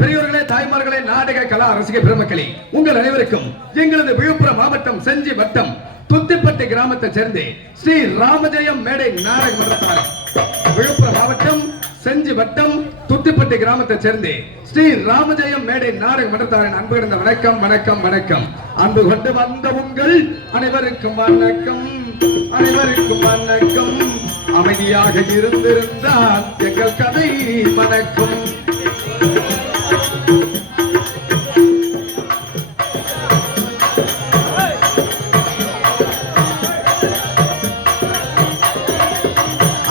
பெரியவர்களே, தாய்மார்களே, நாடக கலா ரசிக பெருமக்களே, உங்கள் அனைவருக்கும் எங்களது விழுப்புரம் மாவட்டம் செஞ்சி வட்டம் துத்திப்பட்டி கிராமத்தை சேர்ந்து ஸ்ரீ ராமஜெயம் மேடை நாடக மன்றத்தார், விழுப்புரம் மாவட்டம் செஞ்சி வட்டம் துத்திப்பட்டி கிராமத்தை சேர்ந்து ஸ்ரீ ராமஜெயம் மேடை நாடக மன்றத்தாரின் அன்பு கிடந்த வணக்கம் வணக்கம் வணக்கம். அன்பு கொண்டு வந்த உங்கள் அனைவருக்கும் வணக்கம், அனைவருக்கும் வணக்கம். அமைதியாக இருந்திருந்தால் எங்கள் கதை வணக்கம்.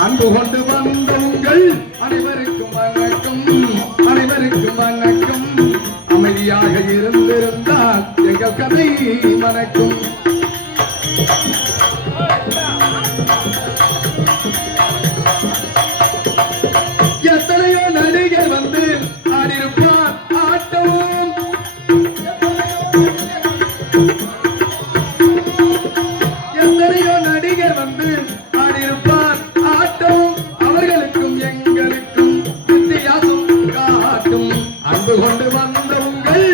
அன்பு கொண்டு வந்த உங்கள் அனைவருக்கும் வணக்கம், அனைவருக்கும் வணக்கம். அமைதியாக இருந்திருந்தால் எங்கள் கதை வணக்கம். வந்து ஆடிருப்பார் ஆட்டம் அவர்களுக்கும் எங்களுக்கும் வித்தியாசம் காட்டும் அன்பு கொண்டு வந்த உங்கள்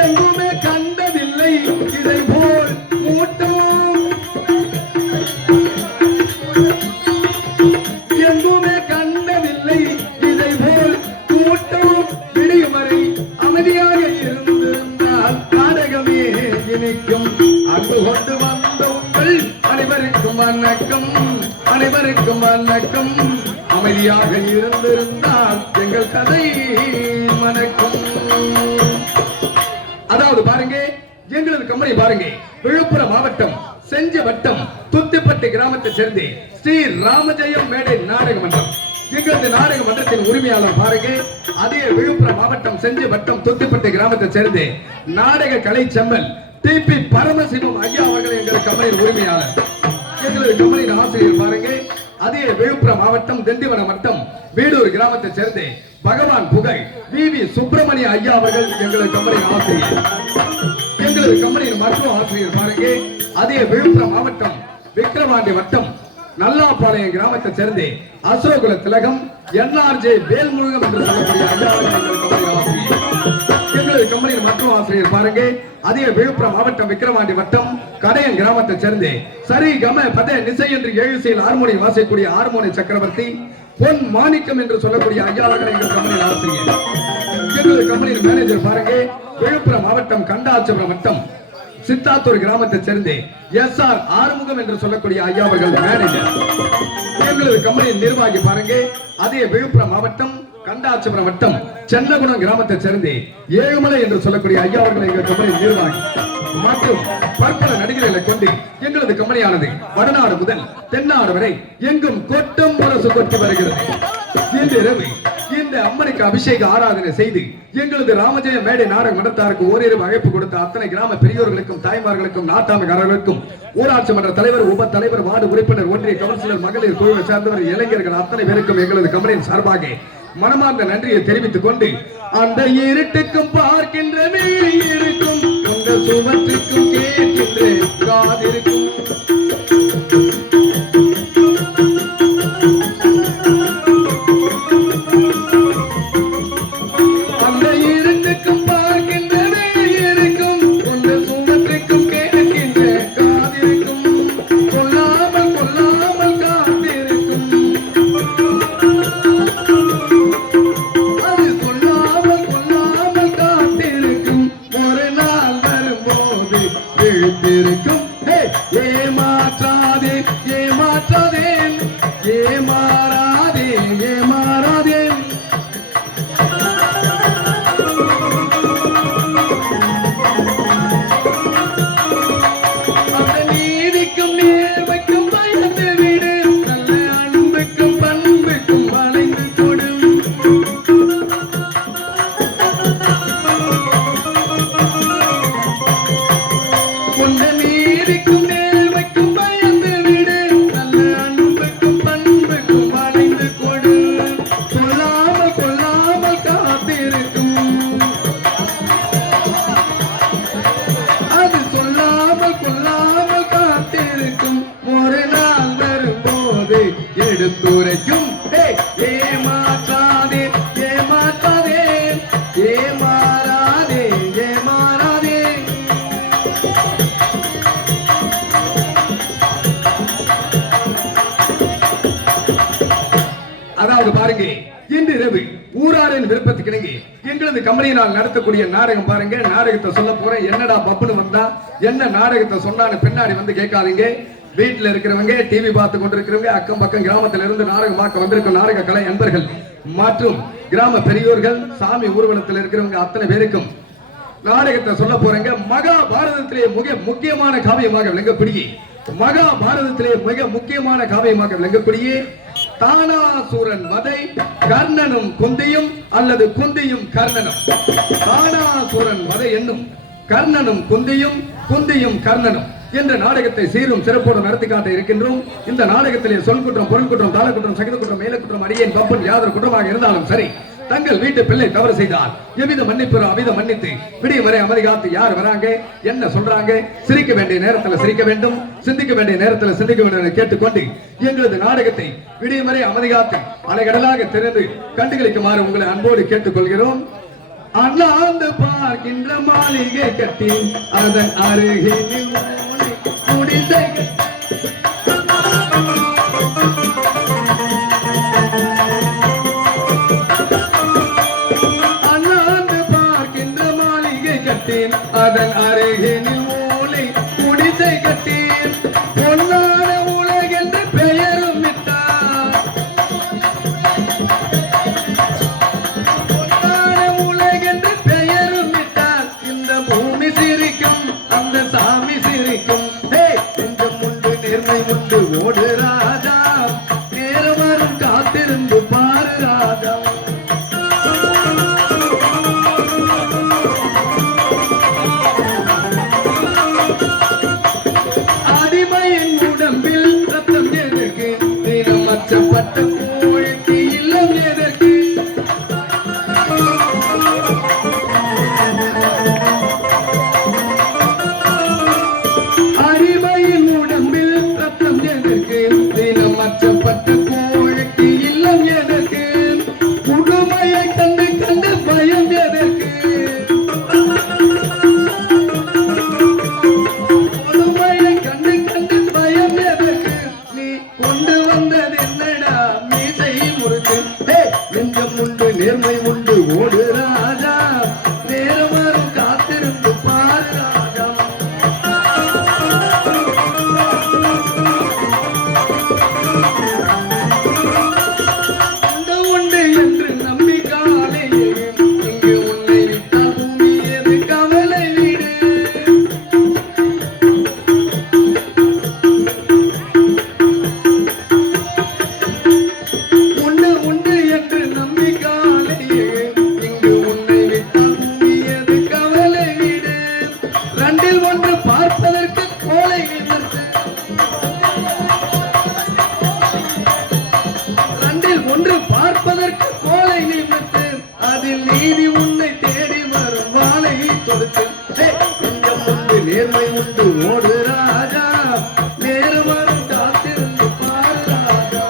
எங்குமே கண்டதில்லை இதை போல் கூட்டம் எங்குமே கண்டதில்லை இதை போல் கூட்டம் விடியும் வரை அமைதியாக இருந்திருந்தால் நாடகமே இனிக்கும் அன்பு கொண்டு வந்த உங்கள் அனைவருக்கும் வணக்கம் அனைவருக்கும் வணக்கம் அமைதியாக இருந்திருந்தால் எங்கள் கதை மணக்கும் அதாவது பாருங்க எங்களது கம்பெனி பாருங்க விழுப்புரம் மாவட்டம் செஞ்சி வட்டம் துத்திப்பட்டி கிராமத்தை சேர்ந்து ஸ்ரீ ராமஜெயம் மேடை நாடக மன்றம் எங்களது நாடக மன்றத்தின் உரிமையாளர் பாருங்க அதே விழுப்புரம் மாவட்டம் செஞ்சி வட்டம் துத்திப்பட்டி கிராமத்தை சேர்ந்து நாடக கலை செம்மல் டிபி பரமசிவம் ஐயா அவர்கள் எங்கள் கம்பெனியின் உரிமையாளர் எங்களது கம்பெனியின் ஆசிரியர் பாருங்க அதே விழுப்புரம் மாவட்டம் திண்டிவனம் வட்டம் வீடூர் கிராமத்தை சேர்ந்து பகவான் புகழ் வி சுப்பிரமணிய ஐயா அவர்கள் எங்களது கம்பெனியின் ஆசிரியர் எங்களது கம்பெனியின் மருத்துவ ஆசிரியர் பாருங்க அதே விழுப்புரம் மாவட்டம் விக்கிரவாண்டி வட்டம் நல்லாப்பாளையம் கிராமத்தை சேர்ந்து அசோகுல திலகம் NRJ வேல்முருகன் என்று சொல்லக்கூடிய ஐயா அவர்கள் எங்களது கம்பெனியின் மருத்துவ ஆசிரியர் பாருங்க அதே விழுப்புரம் மாவட்டம் விக்கிரவாண்டி வட்டம் கடையன் கிராமத்தை சேர்ந்து சரி கம பத நிசை என்று 7 செயல் ஹார்மோனியம் வாசிக்கக்கூடிய ஹார்மோனிய சக்கரவர்த்தி பொன் மாணிக்கம் என்று சொல்லக்கூடிய ஐயாவர்கள் எங்கள் கம்பெனியின் ஆசிரியர் எங்களது கம்பெனியின் மேனேஜர் பாருங்க விழுப்புரம் மாவட்டம் கண்டாச்சிபுரம் வட்டம் சித்தாத்தூர் கிராமத்தை சேர்ந்து SR ஆறுமுகம் என்று சொல்லக்கூடிய ஐயாவர்கள் மேனேஜர் எங்களது கம்பெனியின் நிர்வாகி பாருங்க அதே விழுப்புரம் மாவட்டம் கண்டாச்சிபுரம் வட்டம் சென்னகுணம் கிராமத்தை சேர்ந்து ஏழுமலை என்று சொல்லக்கூடிய ஐயா அவர்கள் எங்கள் கம்பெனியின் நிர்வாகி மற்றும் பற்பல நடிகர்களை கொண்டு எங்களது கம்பெனியானது வடநாடு முதல் தென்னாடு வரை எங்கும் கொட்டும் முரசு கொட்டி வருகிறது இன்று இரவு இந்த அம்மனுக்கு அபிஷேக ஆராதனை செய்து எங்களது ராமஜெய மேடை நாடக மன்றத்தாருக்கு ஓரிரவு அழைப்பு கொடுத்த அத்தனை கிராம பெரியோர்களுக்கும் தாய்மார்களுக்கும் நாட்டாமைக்காரர்களுக்கும் ஊராட்சி மன்ற தலைவர் உப தலைவர் வார்டு உறுப்பினர் ஒன்றிய கவுன்சிலர் மகளிர் குழுவை சேர்ந்தவர் இளைஞர்கள் அத்தனை பேருக்கும் எங்களது கம்பெனியின் சார்பாக மனமார்ந்த நன்றியை தெரிவித்துக் கொண்டு அந்த இருட்டுக்கும் பார்க்கின்ற இருக்கும் அந்த சுவற்றுக்கும் கேட்கின்ற காதிருக்கும் அந்த இருட்டுக்கும் பார்க்கின்ற இருக்கும் அந்த சுவற்றுக்கும் கேட்கின்ற காதிருக்கும் கொல்லாமல் கொல்லாமல் காத்திருக்கும் ஏமாற்றாதே ஏமாற்றாதே ஏமாறாதே ஏமாறாதே அந்த நீதிக்கும் நேர்மைக்கும் பயந்து விடு நல்ல அன்புக்கும் பண்புக்கும் வளைந்து கொடு கொண்ட நீதிக்கும் நேர்மைக்கும் பயந்து விடு நல்ல அன்புக்கும் பண்புக்கும் வளைந்து கொடு கொல்லாமல் கொல்லாமல் காத்திருக்கும் அது சொல்லாமல் கொல்லாமல் காத்திருக்கும் ஒரு நாள் வரும்போது எடுத்துரைக்கும் ஏமாற்றாதே ஏமாற்றாதே ஏமாறாதே ஏமாறாதே அதாவது பாருங்க இன்று இரவு ஊராரின் விருப்பத்துக்கு இணங்கி எங்களது கம்பெனியினால் நடத்தக்கூடிய நாடகம் பாருங்க நாடகத்தை சொல்ல போறேன் என்னடா பப்புன்னு வந்தா என்ன நாடகத்தை சொன்னான்னு பின்னாடி வந்து கேட்காதீங்க வீட்டுல இருக்கிறவங்க டிவி பார்த்து கொண்டிருக்கிறவங்க அக்கம் பக்கம் கிராமத்துல இருந்து நாடகம் பார்க்க வந்திருக்கும் நாடக கலை அன்பர்கள் மற்றும் கிராம பெரியோர்கள் சாமி ஊர்வலத்தில் இருக்கிறவங்க அத்தனை பேருக்கும் நாடகத்தை சொல்ல போறேங்க மகாபாரதத்திலே மிக முக்கியமான காவியமாக விளங்கக்கூடிய மகாபாரதத்திலே மிக முக்கியமான காவியமாக விளங்கக்கூடிய தானாசூரன் வதை கர்ணனும் குந்தியும் அல்லது குந்தியும் கர்ணனும் தானாசூரன் வதை என்னும் கர்ணனும் குந்தியும் குந்தியும் கர்ணனும் என்ற நாடகத்தை சீரும் சிறப்போடு நடத்தி காட்ட இருக்கின்றோம். இந்த நாடகத்திலே சொல் குற்றம், பொருள் குற்றம், தாள குற்றம், சகித குற்றம், மேல குற்றம், அடியேன் பப்பன் யாதொரு குற்றமாக இருந்தாலும் சரி, தங்கள் வீட்டு பிள்ளை தவறு செய்தால் எவ்வித மன்னிப்பு அவித மன்னித்து விடிய வரை அமைதி காத்து யார் வராங்க என்ன சொல்றாங்க, சிரிக்க வேண்டிய நேரத்தில் சிரிக்க வேண்டும், சிந்திக்க வேண்டிய நேரத்தில் சிந்திக்க வேண்டும் கேட்டுக்கொண்டு எங்களது நாடகத்தை விடிய வரை அமைதி காத்து அலைகடலாக திறந்து கண்டுகளிக்குமாறு உங்களை அன்போடு கேட்டுக்கொள்கிறோம். அண்ணாந்து பார்க்கின்ற மாளிகை கட்டி அதன் அருகில் முடிந்த அதன் அருகினில் மூளை குடிசை கட்டேன் பொன்னான உலகென்று பெயரும் விட்டார். பொன்னான உலகென்று பெயரும் விட்டார். இந்த பூமி சிரிக்கும் அந்த சாமி சிரிக்கும். கொஞ்சம் உண்டு நேர்மை உண்டு ஓடு ராஜா, நேரம் வரும் காத்திருந்து பாரு ராஜா. அச்சப்பட்ட கோழிக்கு இல்லம் எதற்கு? அறிவையின் உடம்பில் ரத்தம் எதற்கு? தினம் அச்சப்பட்ட கோழிக்கு இல்லம் எதற்கு? புதுமையை கண்டு கண்டு பயம் எதற்கு? புதுமையை கண்டு கண்டு பயம் எதற்கு? நீ கொண்டு வந்தது நெஞ்சம் உண்டு நேர்மை உண்டு ஓடு ராஜா, நேரம் வரும் காத்திருந்து பாரு ராஜா. உண்டு என்று நம்பி காலை இங்கு உன்னை விட்டால் பூமி எது கவலை வீடு. உண்டு என்று ரெண்டில் ஒன்று பார்ப்பதற்கு கோலை நிமிர்த்து, ரெண்டில் ஒன்று பார்ப்பதற்கு கோலை நிமிர்த்து, அதில் நீதி உன்னை தேடி வரும் வாழை தொடுத்து. கொஞ்சம் உண்டு நேர்மை உண்டு ஓடு ராஜா, நேரம் வரும் காத்திருந்து பாரு ராஜா.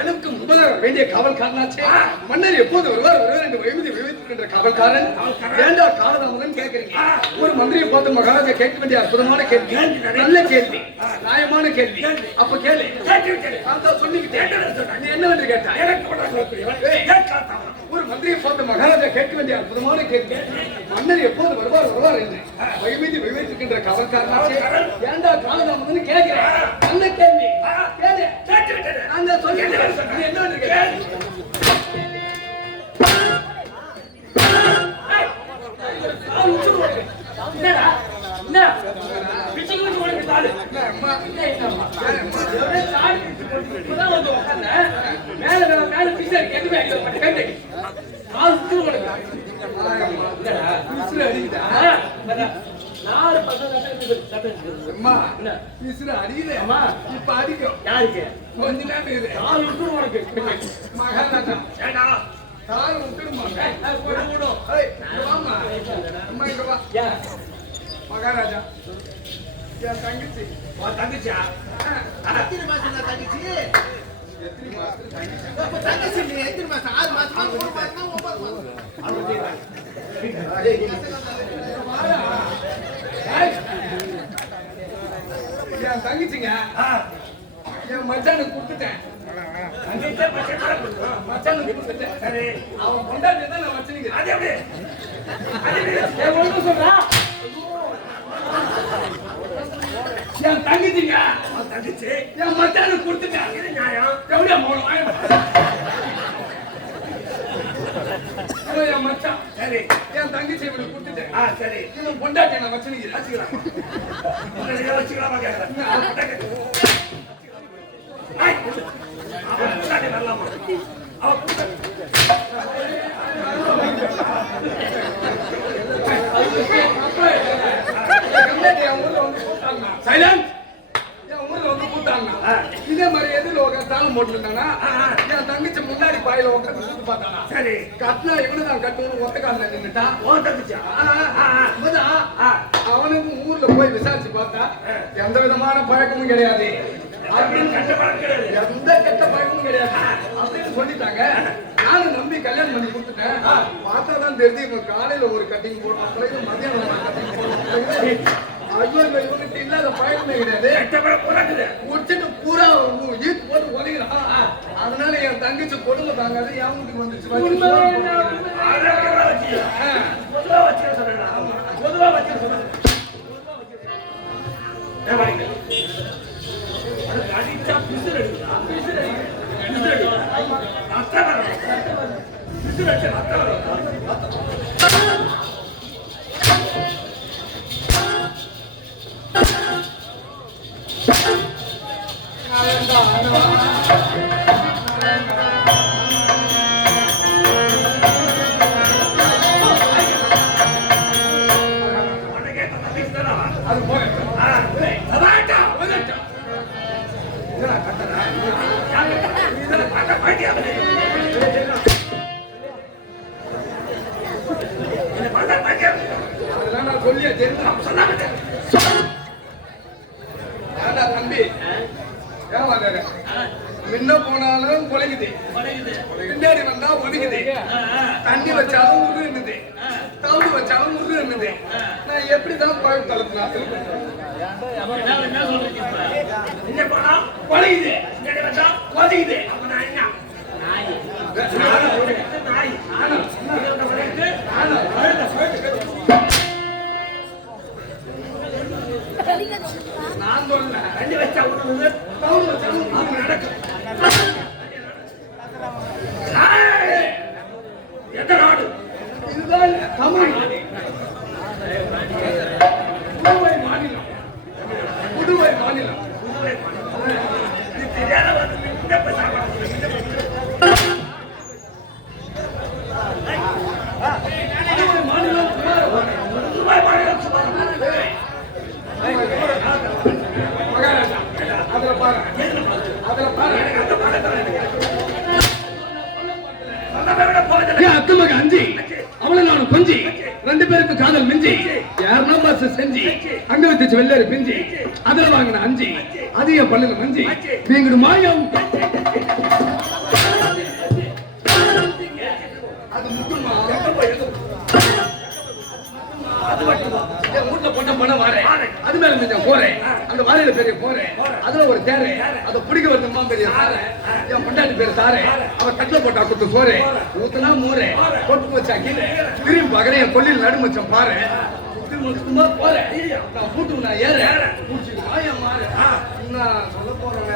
எனக்கு முதல்வர் வேண்டிய காவல்காரனாச்சே. மன்னர் எப்போது வருவார் வருவார் என்று வைமதி விளைவிக்கின்ற காவல்காரன் ஏண்டா காலதாமதம் கேட்கிறீங்க? ஒரு மந்திரியை பார்த்து மகாராஜா கேட்க வேண்டிய அற்புதமான கேள்வி, நல்ல கேள்வி, நியாயமான கேள்வி. அப்ப கேளு. நான் சொல்லிக்கிட்டேன். நீ என்னவென்று கேட்டாய்? ஒரு மந்திரியை பார்த்து மகாராஜா கேட்க வேண்டிய அற்புதமான கேள்வி, மன்னர் எப்போது வருவார் வருவார் என்று வைமதி விளைவிக்கின்ற காவல்காரனாச்சே ஏண்டா காலதாமதம் கேட்கிறேன். நல்ல கேள்வி கேளு. நான் சொல்லிக்கிறேன். நீ என்னவென்று கேட்டாய்? மகாராஜா என் தங்கச்சி தங்கச்சியா எத்தனை மாசம் தங்கச்சி? எத்தனை மாசம் தங்கச்சி? எத்தனை மாசம்? 6 மாசம் 9 மாசம். என் தங்கச்சிங்க என் மச்சானுக்கு கொடுத்துட்டேன். மச்சானுக்கு கொடுத்துட்டேன். சரி, அவன் கொண்டாடி தான் நான் வச்சுக்கிறேன். அது எப்படி ஒண்ணு சொல்றா? என் தங்கச்சிங்க தங்கச்சி என் மச்சானுக்கு கொடுத்துட்டேன். இது நியாயம்? எப்படியா போகணும்? என் மச்சான் சரி என் தங்கச்சி இவனுக்கு கொடுத்துட்டேன். சரி, இவன் கொண்டாட்டி நான் வச்சுக்கிறேன். வச்சுக்கலாம் வரலாமா? இதே மாதிரி எதிர உட்காந்து போட்டுருந்தானா என் தங்கச்சி முன்னாடி பாயில உட்காந்து சுத்தி பார்த்தானா. சரி, கட்டினா இவனுதான் கட்டணும். ஒத்த காலில் நின்றுட்டான். அவனுக்கு ஊர்ல போய் விசாரிச்சு பார்த்தா எந்த விதமான பழக்கமும் கிடையாது. எந்த கெட்ட பழக்கமும் கிடையாது அப்படின்னு சொல்லிட்டாங்க. நானும் நம்பி கல்யாணம் பண்ணி கொடுத்துட்டேன். பார்த்தாதான் தெரிஞ்சு இவன் காலையில ஒரு கட்டிங் போடுறான், மதியானம் கட்டிங் போடுறான். ஐயோ, இவனுக்கு இல்லாத பழக்கமே கிடையாது. முடிச்சுட்டு பூரா ஈட்டு போட்டு உதைக்கிறான். அதனால என் தங்கச்சி கொடுமை தாங்காது என் வீட்டுக்கு வந்துச்சு. தம்பி முன்ன போனாலும் குலைக்குது, பின்னாடி வந்தா ஒதுக்குது, தண்ணி வச்சாலும் உருகுது, தவுடு வச்சாலும் முருகு என்னது நான் எப்படிதான் பாய் தளத்துல என்ன சொல்றீங்க இங்க போனா வலிக்குது இங்க வச்சா வலிக்குது அப்ப நான் என்ன நாய் நாய் நான் சொல்ல ரெண்டு வச்சா ஒண்ணு தவுடு வச்சாலும் நடக்கும் எந்த நாடு இதுதான் தமிழ் புதுவை மாநிலம் புதுவை மாநிலம் இது தெரியாத மாநிலம் துபாய் மாநிலம் மகாராஜா அதுல பாரு அதுல பாரு அத்தமக அஞ்சி அவளை நானும் கொஞ்சி ரெண்டு பேருக்கு காதல் மிஞ்சி யாருன்னா பஸ் செஞ்சு அங்க வச்சு வெள்ளரி பிஞ்சி அதுல வாங்கின அஞ்சி அதிக பல்லுல மஞ்சி நீங்க மாயம் அது முட்டுமா அது மட்டுமா என் வீட்டுல பொண்ண பண்ண வாரேன் அது மேல கொஞ்சம் போறேன் அந்த வாரியில பெரிய போறேன் அதுல ஒரு தேரை அதை பிடிக்க வருதுமா பெரிய சாரை என் பொண்டாட்டி பேரு சாரே அவ கட்டில போட்டா குத்து சோறு ஊத்துனா மூரே கொட்டு வச்சா கீழே திரும்பி பாக்குறேன் என் கொல்லில் நடுமச்சம் பாரு சும்மா போறேன் நான் கூட்டு நான் ஏற பூச்சி வாயம் மாறு நான் சொல்ல போறேன்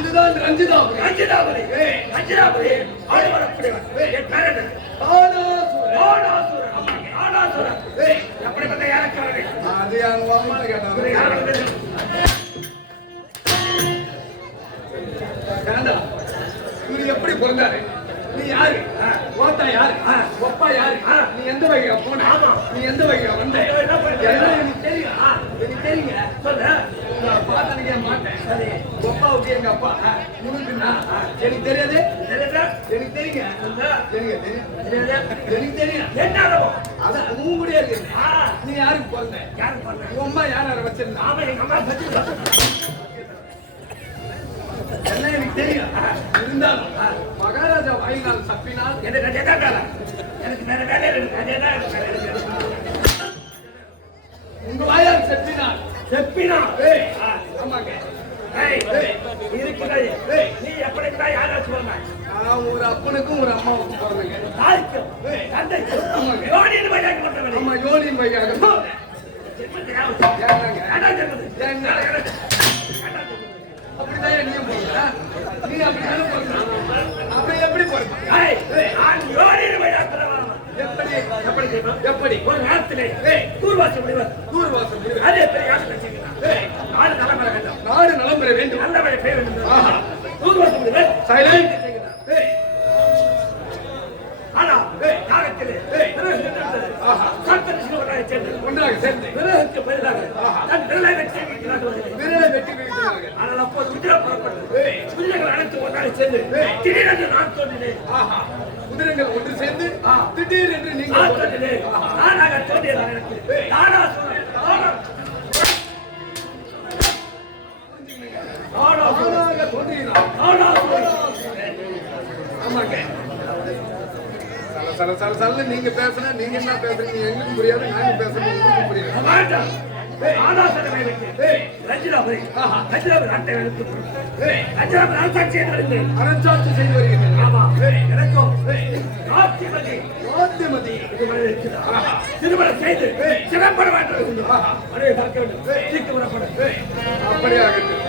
இதுதான் ரஞ்சிதாபுரி ரஞ்சிதாபுரி ரஞ்சிதாபுரி ஆழ்வாரப்படிவன் என் பேர் என்ன ஆடாசுரன் ஆடாசுரன் எப்படிப்பட்ட யாருக்காரே அது அவங்க அம்மா கேட்டாங்க இவரு எப்படி பிறந்தாரு நீ யாரு ஓத்தா யாரு ஒப்பா யாரு நீ எந்த வகையா போன நீ எந்த வகையா வந்த எல்லாம் எனக்கு தெரியும் எனக்கு தெரியுங்க சொல்ல நான் பார்த்தனுக்கே மாட்டேன் ஒப்பாவுக்கு எங்க அப்பா உனக்குன்னா எனக்கு தெரியாது எனக்கு தெரியுங்க எனக்கு தெரியும் என்ன அதான் உன் கூட இருக்கு நீ யாருக்கு பிறந்த யாருக்கு பிறந்த உங்க அம்மா யார வச்சிருந்தா ஆமா எங்க அம்மா பத்தி எல்லாம் எனக்கு தெரியும் இருந்தாலும் மகாராஜா வாயினால் சப்பினால் எனக்கு வேற வேலை இருக்கு உங்க வாயால் செப்பினால் ஆமாங்க நீ எப்படி யாராச்சும் சொன்னாய் நான் ஒரு அப்பனுக்கும் ஒரு அம்மாவுக்கும் பிறந்தேங்க தாய்க்கும் தந்தைக்கும் அம்மா யோனியின் வழியாக அப்படிதான் நீயும் போறா நீ அப்படிதானே போறா அப்ப எப்படி போறா எப்படி எப்படி எப்படி ஒரு நேரத்திலே தூர்வாசம் முடிவர் தூர்வாசம் முடிவு அதே பெரிய நாடு நலம் பெற வேண்டும் நாடு நலம் பெற வேண்டும் நல்ல மழை பெய்ய வேண்டும் தூர்வாசம் முடிவர் சைலண்ட் ஆனா யாகத்திலே ஒன்றாக சேர்ந்து விரகத்துக்கு பதிலாக தன் விரலை வெற்றி விரலை வெட்டி வீழ்த்தினார்கள் ஆனால் அப்போது உதிர புறப்பட்டு குதிரைகள் அனைத்து ஒன்றாக சேர்ந்து திடீரென்று நான் தோன்றினேன் குதிரைகள் ஒன்று சேர்ந்து திடீர் என்று நீங்கள் தோன்றினேன் நானாக தோன்றியதான் எனக்கு நானா சொன்னேன் ஆமாங்க சல சல சல நீங்க பேசுனா நீங்க என்ன பேசுறீங்க எங்களுக்கு புரியாது நாங்க பேசுறது உங்களுக்கு புரியாது ஆனாசனமே வெற்றி ரஞ்சிதாபுரி ரஞ்சிதாபுரி நாட்டை எடுத்து ரஞ்சிதாபுரி அரசாட்சி செய்து வருகிறேன் ஆமா எனக்கும் நாத்தியமதி திருமணம் செய்து சிறப்பட வேண்டும் மனைவி பார்க்க வேண்டும் அப்படியாகட்டும்